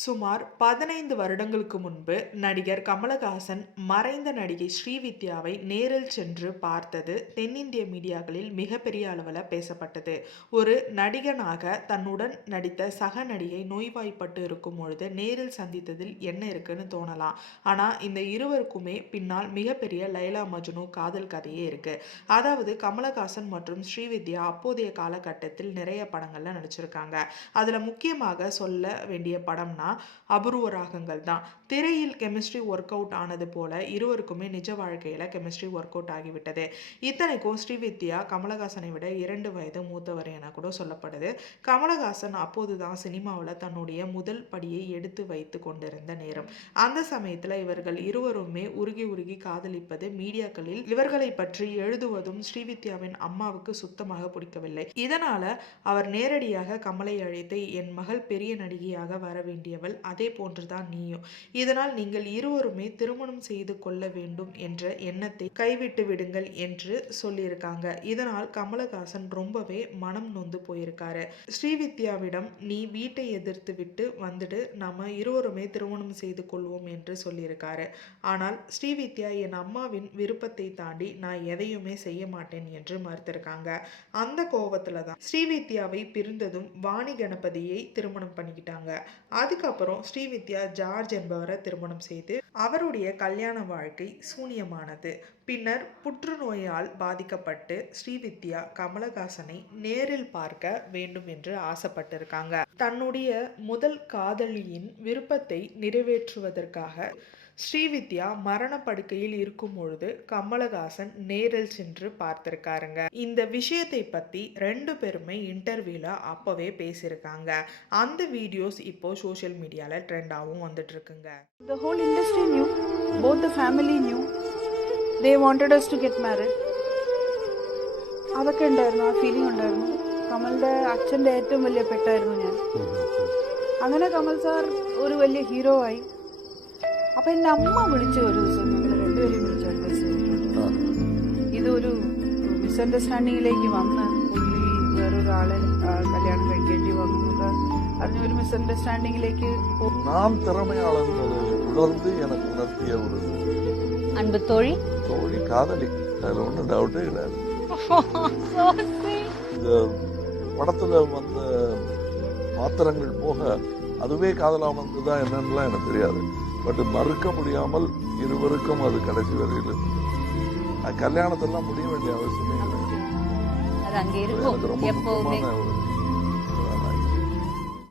சுமார் பதினைந்து வருடங்களுக்கு முன்பு நடிகர் கமலஹாசன் மறைந்த நடிகை ஸ்ரீவித்யாவை நேரில் சென்று பார்த்தது தென்னிந்திய மீடியாக்களில் மிகப்பெரிய அளவில் பேசப்பட்டது. ஒரு நடிகனாக தன்னுடன் நடித்த சக நடிகை நோய்வாய்ப்பட்டு இருக்கும் பொழுது நேரில் சந்தித்ததில் என்ன இருக்குன்னு தோணலாம். ஆனால் இந்த இருவருக்குமே பின்னால் மிகப்பெரிய லைலா மஜ்னு காதல் கதையே இருக்கு. அதாவது கமலஹாசன் மற்றும் ஸ்ரீவித்யா அப்போதைய காலகட்டத்தில் நிறைய படங்கள்ல நடிச்சிருக்காங்க. அதில் முக்கியமாக சொல்ல வேண்டிய படம்னா அபூர்வ ராகங்கள் தான். திரையில் கெமிஸ்ட்ரி ஒர்க் அவுட் ஆனது போல இருவருக்குமே நிஜ வாழ்க்கையில் கெமிஸ்ட்ரி ஒர்க் அவுட் ஆகிவிட்டது. இத்தனைக்கும் ஸ்ரீவித்யா கமலஹாசனை விட இரண்டு வயது மூத்தவர் என கூட சொல்லப்படுது. கமலஹாசன் அப்போது தான் சினிமாவில் தன்னுடைய முதல் படியை எடுத்து வைத்து கொண்டிருந்த நேரம். அந்த சமயத்தில் இவர்கள் இருவருமே உருகி உருகி காதலிப்பது மீடியாக்களில் இவர்களை பற்றி எழுதுவதும் ஸ்ரீவித்யாவின் அம்மாவுக்கு சுத்தமாக பிடிக்கவில்லை. இதனால அவர் நேரடியாக கமலை அழைத்து என் மகள் பெரிய நடிகையாக வர வேண்டிய வேண்டியவள் அதே போன்றுதான் நீயும். இதனால் நீங்கள் இருவருமே திருமணம் செய்து கொள்ள வேண்டும் என்ற எண்ணத்தை கைவிட்டு விடுங்கள் என்று சொல்லியிருக்காங்க. இதனால் கமலஹாசன் ரொம்பவே மனம் நொந்து போயிருக்காரு. ஸ்ரீவித்யாவிடம் நீ வீட்டை எதிர்த்து விட்டு வந்துடு நாம இருவருமே திருமணம் செய்து கொள்வோம் என்று சொல்லியிருக்காரு. ஆனால் ஸ்ரீவித்யா என் அம்மாவின் விருப்பத்தை தாண்டி நான் எதையுமே செய்ய மாட்டேன் என்று மறுத்திருக்காங்க. அந்த கோவத்துல தான் ஸ்ரீவித்யாவை பிரிந்ததும் வாணி கணபதியை திருமணம் பண்ணிக்கிட்டாங்க. அதுக்கப்புறம் ஸ்ரீவித்யா ஜார்ஜ் என்பவரை திருமணம் செய்து அவருடைய கல்யாண வாழ்க்கை சூனியமானது. பின்னர் புற்றுநோயால் பாதிக்கப்பட்டு ஸ்ரீவித்யா கமலஹாசனை நேரில் பார்க்க வேண்டும் என்று ஆசைப்பட்டிருக்காங்க. தன்னுடைய முதல் காதலியின் விருப்பத்தை நிறைவேற்றுவதற்காக ஸ்ரீவித்யா மரணப்படுக்கையில் இருக்கும் பொழுது கமலஹாசன் நேரில் சென்று பார்த்திருக்காருங்க இந்த விஷயத்தை பத்தி ரெண்டு பேருமே இன்டர்வியூல அப்பவே பேசியிருக்காங்க அந்த வீடியோஸ் இப்போ சோஷியல் மீடியால ட்ரெண்டாகவும் வந்துட்டு இருக்குங்க The whole industry knew, both the family knew. They wanted us to get married. അതൊക്കെ ഉണ്ടായിരുന്നു ആ ഫീലിംഗ് ഉണ്ടായിരുന്നു കമലിന്റെ അച്ഛന്റെ ഏറ്റവും വലിയ പെട്ടായിരുന്നു ഞാൻ അങ്ങനെ കമൽ സാർ ഒരു വലിയ ഹീറോ ആയി അപ്പൊ എന്നെ അമ്മ വിളിച്ച ഒരു ദിവസം ഞങ്ങൾ രണ്ടുപേരെയും വിളിച്ച് അഡ്വൈസ് ചെയ്തിട്ടുണ്ട് ഇതൊരു മിസ്അണ്ടർസ്റ്റാൻഡിങ്ങിലേക്ക് വന്ന് പുള്ളി വേറൊരാളെ ആ, കല്യാണം കഴിക്കേണ്ടി വന്നു എന്നൊക്കെ അറിഞ്ഞ ഒരു മിസ്അണ്ടർസ്റ്റാൻഡിങ്ങിലേക്ക് நான் திறமையாளர் என்பதை உணர்ந்து எனக்கு உணர்த்திய ஒரு அன்பு தோழி தோழி காதலி அதுல ஒன்றும் டவுட்டே கிடையாது இந்த படத்துல வந்த பாத்திரங்கள் போக அதுவே காதலா வந்ததா என்னன்னுலாம் எனக்கு தெரியாது பட் மறுக்க முடியாமல் இருவருக்கும் அது கடைசி வரையில் கல்யாணத்தெல்லாம் முடிய வேண்டிய அவசியமே இல்லை. எனக்கு ரொம்ப முக்கியமான ஒரு